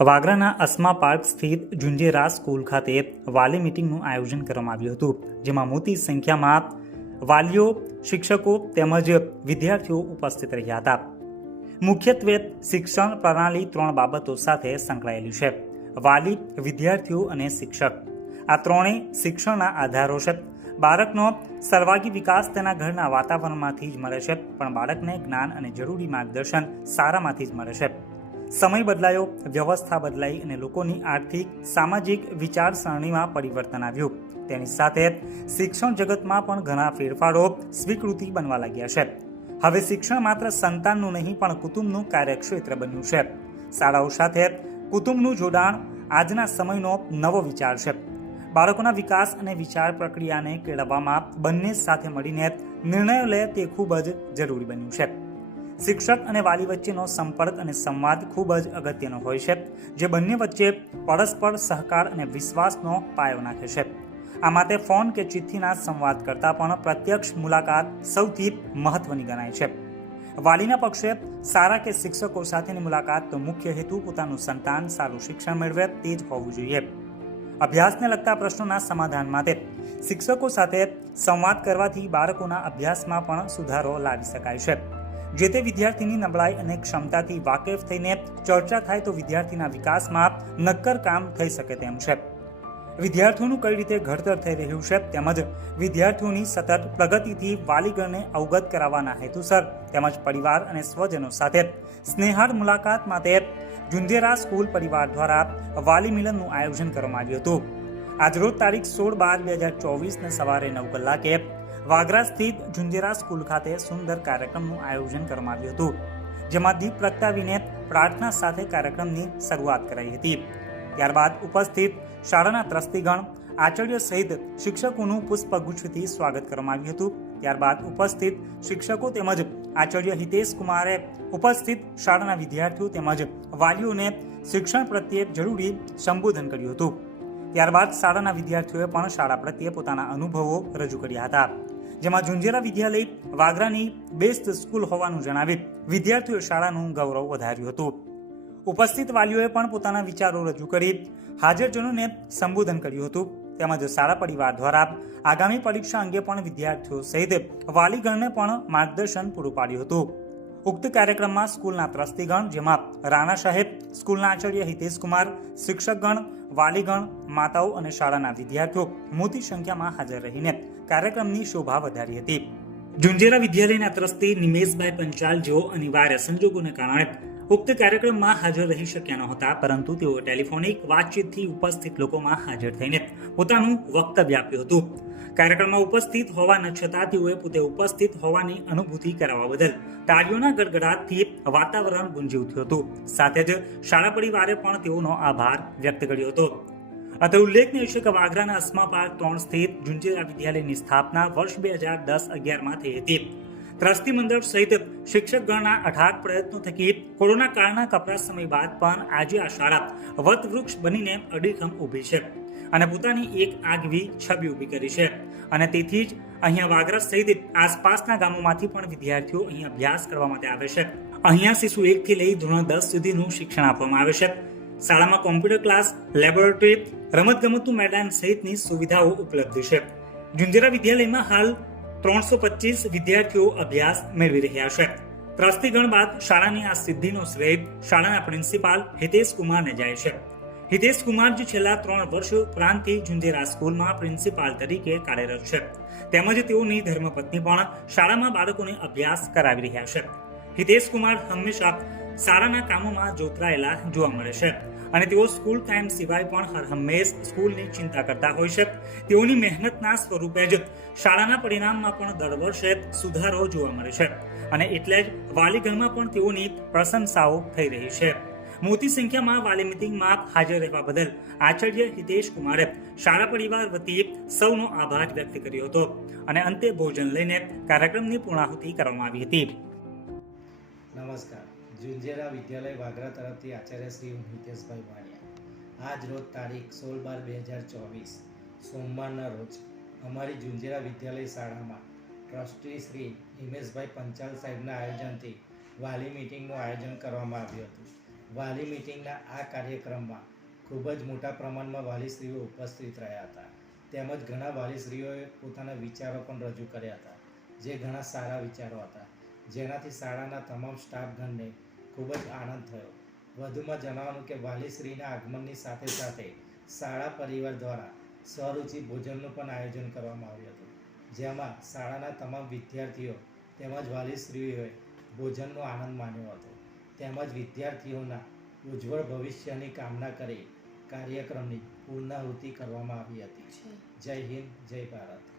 વાગરાના Asma park સ્થિત ઝુંઝેરા school ખાતે વાલી મીટિંગનું આયોજન કરવામાં આવ્યું હતું, જેમાં મોટી સંખ્યામાં વાલીઓ, શિક્ષકો તેમજ વિદ્યાર્થીઓ ઉપસ્થિત રહ્યા હતા. મુખ્યત્વે શિક્ષણ પ્રણાલી 3 બાબતો સાથે સંકળાયેલી છે: વાલી, વિદ્યાર્થીઓ અને શિક્ષક. આ ત્રણેય શિક્ષણના આધારો છે. બાળકનો સર્વાંગી વિકાસ તેના ઘરના વાતાવરણમાંથી જ મળે છે, પણ બાળકને જ્ઞાન અને જરૂરી માર્ગદર્શન શાળામાંથી જ મળે છે. સમય બદલાયો, વ્યવસ્થા બદલાઈ અને લોકોની આર્થિક, સામાજિક વિચારસરણીમાં પરિવર્તન આવ્યું. તેની સાથે શિક્ષણ જગતમાં પણ ઘણા ફેરફારો સ્વીકૃતિ બનવા લાગ્યા છે. હવે શિક્ષણ માત્ર સંતાનનું નહીં પણ કુટુંબનું કાર્યક્ષેત્ર બન્યું છે. શાળાઓ સાથે કુટુંબનું જોડાણ આજના સમયનો નવો વિચાર છે. બાળકોના વિકાસ અને વિચાર પ્રક્રિયાને કેળવવામાં બંને સાથે મળીને નિર્ણયો લે તે ખૂબ જ જરૂરી બન્યું છે. શિક્ષક અને વાલી વચ્ચેનો સંપર્ક અને સંવાદ ખૂબ જ અગત્યનો હોય છે, જે બંને વચ્ચે પરસ્પર સહકાર અને વિશ્વાસનો પાયો નાખે છે. આ માટે ફોન કે ચિઠ્ઠીના સંવાદ કરતાં પણ પ્રત્યક્ષ મુલાકાત સૌથી મહત્વની ગણાય છે. વાલીના પક્ષે સારા કે શિક્ષકો સાથેની મુલાકાતનો મુખ્ય હેતુ પોતાનું સંતાન સારું શિક્ષણ મેળવે તે જ હોવું જોઈએ. અભ્યાસને લગતા પ્રશ્નોના સમાધાન માટે શિક્ષકો સાથે સંવાદ કરવાથી બાળકોના અભ્યાસમાં પણ સુધારો લાવી શકાય છે. જે તે વિદ્યાર્થીની નબળાઈ અને ક્ષમતાથી વાકેફ થઈને ચર્ચા થાય તો વિદ્યાર્થીના વિકાસમાં નક્કર કામ થઈ શકે તેમ છે. વિદ્યાર્થીઓનું કઈ રીતે ઘડતર થઈ રહ્યું છે તેમજ વિદ્યાર્થીઓની સતત પ્રગતિથી વાલીગણને અવગત કરાવવાના હેતુસર તેમજ પરિવાર અને સ્વજનો સાથે સ્નેહાળ મુલાકાત માટે ઝુંઝેરા સ્કૂલ પરિવાર દ્વારા વાલી મિલનનું આયોજન કરવામાં આવ્યું હતું. આજરોજ તારીખ 16/12/2024 સવારે 9 કલાકે વાગરા સ્થિત ઝુંઝેરા સ્કૂલ ખાતે સુંદર કાર્યક્રમનું આયોજન કરવામાં આવ્યું હતું, જેમાં દીપ પ્રગટાવીને પ્રાર્થના સાથે કાર્યક્રમની શરૂઆત કરાઈ હતી. ત્યારબાદ ઉપસ્થિત શાળાના ટ્રસ્ટીગણ, આચાર્ય સહિત શિક્ષકોનું પુષ્પગુચ્છથી સ્વાગત કરવામાં આવ્યું હતું. ત્યારબાદ ઉપસ્થિત શિક્ષકો તેમજ આચાર્ય હિતેશ કુમારે ઉપસ્થિત શાળાના વિદ્યાર્થીઓ તેમજ વાલીઓને શિક્ષણ પ્રત્યે જરૂરી સંબોધન કર્યું હતું. ત્યારબાદ શાળાના વિદ્યાર્થીઓએ પણ શાળા પ્રત્યે પોતાના અનુભવો રજૂ કર્યા હતા, જેમાં ઝુંઝેરા વિદ્યાલય વાગરાની બેસ્ટ સ્કૂલ હોવાનું જણાવી વિદ્યાર્થીઓએ શાળાનું ગૌરવ વધાર્યું હતું. ઉપસ્થિત વાલીઓએ પણ પોતાના વિચારો રજૂ કરી હાજરજનોને સંબોધન કર્યું હતું. તેમજ શાળા પરિવાર દ્વારા આગામી પરીક્ષા અંગે પણ વિદ્યાર્થીઓ સહિત વાલીગણને પણ માર્ગદર્શન પૂરું પાડ્યું હતું. ઉક્ત કાર્યક્રમમાં સ્કૂલના ટ્રસ્ટીગણ, જેમાં રાણા સાહેબ, સ્કૂલના આચાર્ય હિતેશ કુમાર, શિક્ષકગણ, વાલીગણ, માતાઓ અને શાળાના વિદ્યાર્થીઓ મોટી સંખ્યામાં હાજર રહીને કાર્યક્રમની શોભા વધારી હતી. ઝુંઝેરા વિદ્યાલયના ટ્રસ્ટી નિમેશભાઈ પંચાલ જેઓ અનિવાર્ય સંજોગોને કારણે ઉક્ત કાર્યક્રમમાં હાજર રહી શક્યા નહોતા, પરંતુ તેઓ ટેલિફોનિક વાતચીતથી ઉપસ્થિત લોકોમાં હાજર થઈને પોતાનું વક્તવ્ય આપ્યું હતું. કાર્યક્રમમાં ઉપસ્થિત હોવા ન છતાં તેઓએ પોતે ઉપસ્થિત હોવાની અનુભૂતિ કરાવવા બદલ તાળીઓના ગડગડાટથી વાતાવરણ ગુંજી ઉઠ્યું હતું. સાથે જ શાળા પરિવારે પણ તેઓનો આભાર વ્યક્ત કર્યો હતો. અત્રે ઉલ્લેખનીય છે કે વાગરાના અસ્મા પાર્ક 3 સ્થિત ઝુંઝેરા વિદ્યાલયની સ્થાપના વર્ષ 2010-11માં થઈ હતી. ટ્રસ્ટી મંડળ સહિત શિક્ષકગણના અઢાક પ્રયત્નો થકી કોરોના કાળના કપરા સમય બાદ પણ આજે આ શાળા વટવૃક્ષ બનીને અડીખમ ઊભી છે અને પોતાની એક આગવી છબી ઊભી કરી છે. અને તેથી જ અહીંયા વાગરા સહિત આસપાસના ગામોમાંથી પણ વિદ્યાર્થીઓ અહીં અભ્યાસ કરવા માટે આવે છે. અહીંયા શિશુ 1 થી લઈ ધોરણ 10 સુધીનું શિક્ષણ આપવામાં આવે છે. શાળામાં કોમ્પ્યુટર ક્લાસ, લેબોરેટરી, રમતગમતનું મેદાન સહિતની સુવિધાઓ ઉપલબ્ધ છે. ઝુંઝેરા વિદ્યાલયમાં હાલ 325 વિદ્યાર્થીઓ અભ્યાસ મેળવી રહ્યા છે. ટ્રસ્ટીગણ બાદ શાળાની આ સિદ્ધિનો શ્રેય શાળાના પ્રિન્સિપાલ હિતેશ કુમારને જાય છે. હિતેશ કુમાર જે છેલ્લા 3 વર્ષ ઉપરાંતથી ઝુંઝેરા સ્કૂલમાં પ્રિન્સિપાલ તરીકે કાર્યરત છે, તેમજ તેઓની ધર્મપત્ની પણ શાળામાં બાળકોને અભ્યાસ કરાવી રહ્યા છે. હિતેશ કુમાર હંમેશા શાળાના કામોમાં જોતરાયેલા જોવા મળે છે અને તેઓ સ્કૂલ ટાઈમ સિવાય પણ હરહંમેશ સ્કૂલની ચિંતા કરતા હોય છે. તેઓની મહેનતના સ્વરૂપે જ શાળાના પરિણામમાં પણ દર વર્ષે સુધારો જોવા મળે છે અને એટલે જ વાલીગણમાં પણ તેઓની પ્રશંસાઓ થઈ રહી છે. મોટી સંખ્યામાં વાલી મીટિંગમાં હાજર રહેવા બદલ આચાર્ય હિતેશ કુમારે શાળા પરિવાર વતી સૌનો આભાર વ્યક્ત કર્યો હતો અને અંતે ભોજન લઈને કાર્યક્રમની પૂર્ણાહુતિ કરવામાં આવી હતી. નમસ્કાર. ઝુંઝેરા વિદ્યાલય વાગરા તરફથી આચાર્ય શ્રી હિતેશભાઈ વાણિયા. આજ રોજ તારીખ 16/12/2024 સોમવારના રોજ અમારી ઝુંઝેરા વિદ્યાલય શાળામાં ટ્રસ્ટી શ્રી હિમેશભાઈ પંચાલ સાહેબના આયોજનથી વાલી મીટિંગનું આયોજન કરવામાં આવ્યું હતું. વાલી મિટિંગના આ કાર્યક્રમમાં ખૂબ જ મોટા પ્રમાણમાં વાલીશ્રીઓ ઉપસ્થિત રહ્યા હતા તેમજ ઘણા વાલીશ્રીઓએ પોતાના વિચારો પણ રજૂ કર્યા હતા જે ઘણા સારા વિચારો હતા જેનાથી શાળાના તમામ સ્ટાફગણને ખૂબ જ આનંદ થયો. વધુમાં જણાવવાનું કે વાલીશ્રીના આગમનની સાથે સાથે શાળા પરિવાર દ્વારા સ્વરૂચિ ભોજનનું પણ આયોજન કરવામાં આવ્યું હતું જેમાં શાળાના તમામ વિદ્યાર્થીઓ તેમજ વાલીશ્રીઓએ ભોજનનો આનંદ માણ્યો હતો તેમજ વિદ્યાર્થીઓના ઉજ્જવળ ભવિષ્યની કામના કરી કાર્યક્રમની પૂર્ણાહુતિ કરવામાં આવી હતી. જય હિન્દ, જય ભારત.